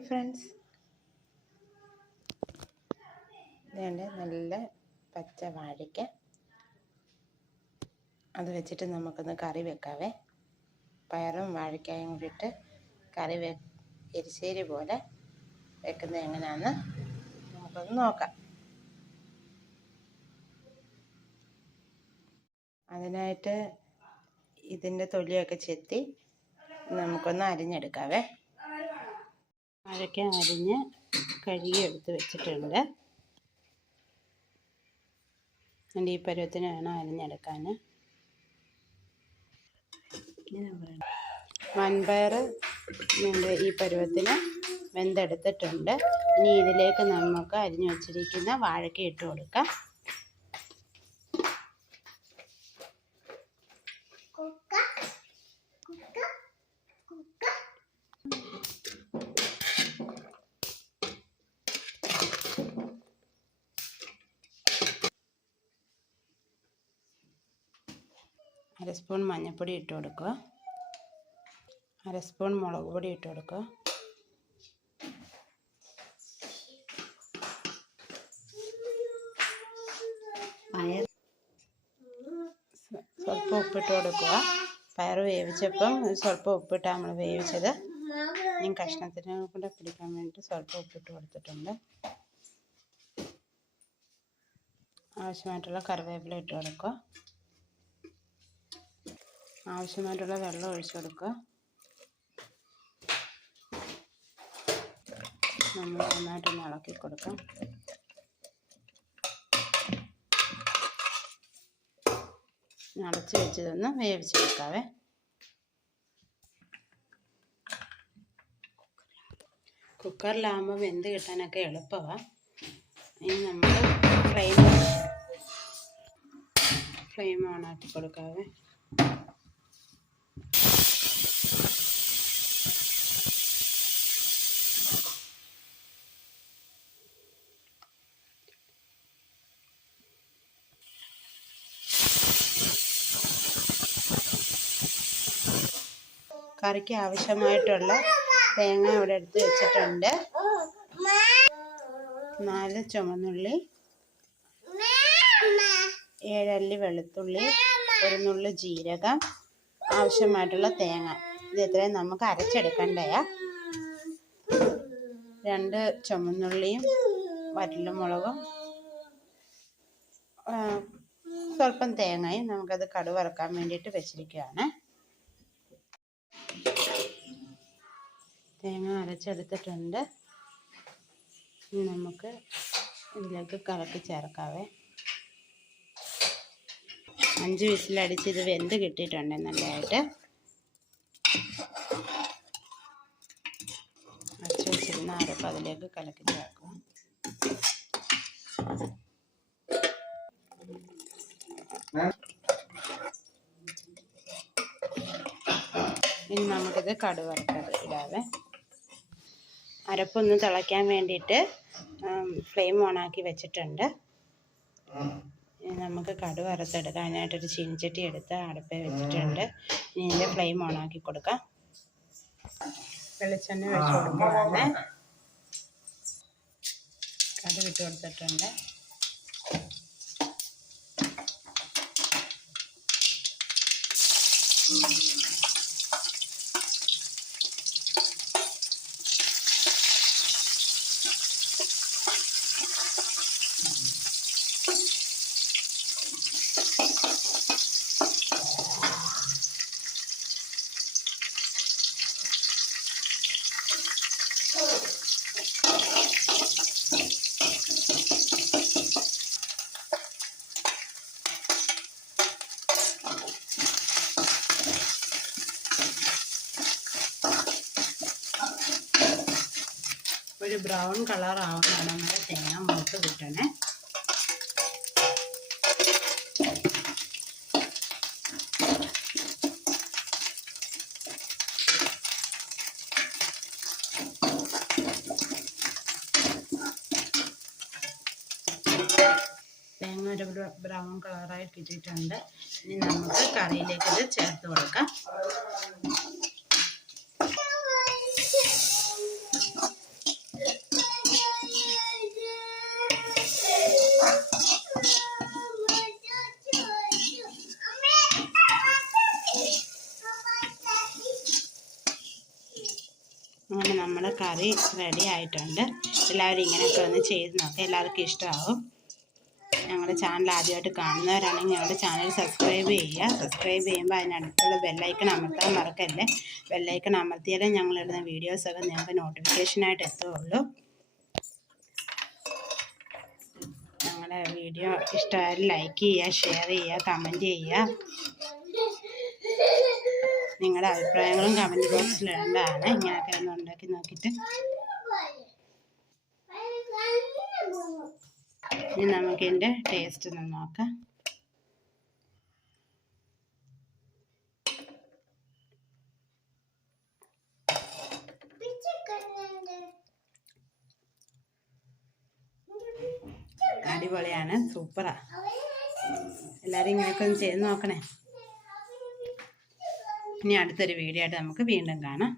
Hi friends, ഇതേണ്ട നല്ല പച്ച വാഴയ്ക്ക. അത് വെച്ചിട്ട് നമുക്കൊന്ന് കറി വെക്കാവേ. പയറും വാഴയ്ക്കായും കൂടിയിട്ട് കറി എരിശ്ശേരി പോലെ വെക്കുന്നത് എങ്ങനെയാണെന്ന് നമുക്കൊന്ന് നോക്കാം. അതിനായിട്ട് ഇതിൻ്റെ തൊലിയൊക്കെ ചെത്തി നമുക്കൊന്ന് അരിഞ്ഞെടുക്കാവേ. വാഴയ്ക്ക അരിഞ്ഞ് കഴുകി എടുത്ത് വെച്ചിട്ടുണ്ട്. ഈ പരുവത്തിന് വേണം അരിഞ്ഞെടുക്കാൻ. വൻപയർ ഈ പരുവത്തിന് വെന്തെടുത്തിട്ടുണ്ട്. ഇനി ഇതിലേക്ക് നമുക്ക് അരിഞ്ഞു വച്ചിരിക്കുന്ന വാഴയ്ക്ക ഇട്ട് കൊടുക്കാം. അര സ്പൂൺ മഞ്ഞൾപ്പൊടി ഇട്ട് കൊടുക്കുക. അര സ്പൂൺ മുളക് പൊടി ഇട്ട് കൊടുക്കുക. സ്വല്പം ഉപ്പിട്ട് കൊടുക്കുക. പയർ വേവിച്ചപ്പം സ്വല്പം ഉപ്പിട്ടാണ് നമ്മൾ വേവിച്ചത്. ഇനി കഷ്ണത്തിന് കൂടെ പിടിക്കാൻ വേണ്ടിയിട്ട് സ്വല്പം ഉപ്പിട്ട് കൊടുത്തിട്ടുണ്ട്. ആവശ്യമായിട്ടുള്ള കറിവേപ്പില ഇട്ട് കൊടുക്കുക. ആവശ്യമായിട്ടുള്ള വെള്ളം ഒഴിച്ചു കൊടുക്കുക. നമ്മൾ നന്നായിട്ടൊന്ന് ഇളക്കി കൊടുക്കാം. അടച്ച് വെച്ചതൊന്ന് വേവിച്ചെടുക്കാവേ. കുക്കറിലാകുമ്പോൾ വെന്ത് കിട്ടാനൊക്കെ എളുപ്പമാണ്. ഇനി നമ്മൾ ഫ്ലെയിം ഓണാക്കി കൊടുക്കാവേ. കറിക്ക് ആവശ്യമായിട്ടുള്ള തേങ്ങ ഇവിടെ എടുത്ത് വെച്ചിട്ടുണ്ട്. 4 ചുവന്നുള്ളി, 7 അല്ലി വെളുത്തുള്ളി, 1 നുള്ള് ജീരകം, ആവശ്യമായിട്ടുള്ള തേങ്ങ. ഇത് ഇത്രയും നമുക്ക് അരച്ചെടുക്കണ്ടയാ. 2 ചുവന്നുള്ളിയും വറ്റൽമുളകും സ്വല്പം തേങ്ങയും നമുക്കത് കടുക് വറുക്കാൻ വേണ്ടിയിട്ട് വെച്ചിരിക്കുകയാണ്. തേങ്ങ അരച്ചെടുത്തിട്ടുണ്ട്. നമുക്ക് ഇതിലേക്ക് കലക്കി ചേർക്കാവേ. 5 വിസിലടിച്ച് ഇത് വെന്ത് കിട്ടിയിട്ടുണ്ട് നല്ലതായിട്ട്. അരച്ച് വെച്ചിരുന്ന അരപ്പ് അതിലേക്ക് കലക്കി ചേർക്കുക. ഇനി നമുക്കിത് കടുക് വറുത്തത് ഇടാവേ. അരപ്പൊന്ന് തിളയ്ക്കാൻ വേണ്ടിയിട്ട് ഫ്ലെയിം ഓണാക്കി വെച്ചിട്ടുണ്ട്. ഇനി നമുക്ക് കടുക് വറുത്തെടുക്കാനായിട്ടൊരു ചീനിച്ചട്ടി എടുത്ത് അടുപ്പിൽ വെച്ചിട്ടുണ്ട്. ഇനി ഇതിൻ്റെ ഫ്ലെയിം ഓണാക്കി കൊടുക്കാം. വെളിച്ചെണ്ണ ഒഴിച്ച് കൊടുക്കുകയാണ്. കടുക് ഇട്ട് കൊടുത്തിട്ടുണ്ട്. ഒരു ബ്രൗൺ കളർ ആവുന്നതാണ് നമ്മുടെ തേങ്ങ മൂത്ത് കിട്ടണേ. തേങ്ങ ഒരു ബ്രൗൺ കളറായി കിട്ടിയിട്ടുണ്ട്. ഇനി നമുക്ക് കറിയിലേക്ക് ഇത് ചേർത്ത് കൊടുക്കാം. അങ്ങനെ നമ്മുടെ കറി റെഡി ആയിട്ടുണ്ട്. എല്ലാവരും ഇങ്ങനെയൊക്കെ ഒന്ന് ചെയ്ത് നോക്കാം, എല്ലാവർക്കും ഇഷ്ടമാവും. ഞങ്ങളുടെ ചാനൽ ആദ്യമായിട്ട് കാണുന്നവരാണെങ്കിൽ ഞങ്ങളുടെ ചാനൽ സബ്സ്ക്രൈബ് ചെയ്യുക. സബ്സ്ക്രൈബ് ചെയ്യുമ്പോൾ അതിനടുത്തുള്ള ബെല്ലൈക്കൺ അമർത്താൻ മറക്കല്ലേ. ബെല്ലൈക്കൺ അമർത്തിയാലേ ഞങ്ങളിടുന്ന വീഡിയോസൊക്കെ നിങ്ങൾക്ക് നോട്ടിഫിക്കേഷനായിട്ട് എത്തുകയുള്ളൂ. ഞങ്ങളുടെ വീഡിയോ ഇഷ്ടമായാലും ലൈക്ക് ചെയ്യുക, ഷെയർ ചെയ്യുക, കമൻറ്റ് ചെയ്യുക. നിങ്ങളുടെ അഭിപ്രായങ്ങളും കമൻറ്റ് ബോക്സിൽ ഇടേണ്ടതാണ്. ഇങ്ങനെയൊക്കെ ഒന്ന് ഉണ്ടാക്കി നോക്കിയിട്ട് ഇനി നമുക്കിതിൻ്റെ ടേസ്റ്റ് ഒന്ന് നോക്കാം. അടിപൊളിയാണ്, സൂപ്പറാ. എല്ലാവരും ഇങ്ങനെയൊക്കെ ഒന്ന് ചെയ്ത് നോക്കണേ. ഇനി അടുത്തൊരു വീഡിയോ ആയിട്ട് നമുക്ക് വീണ്ടും കാണാം.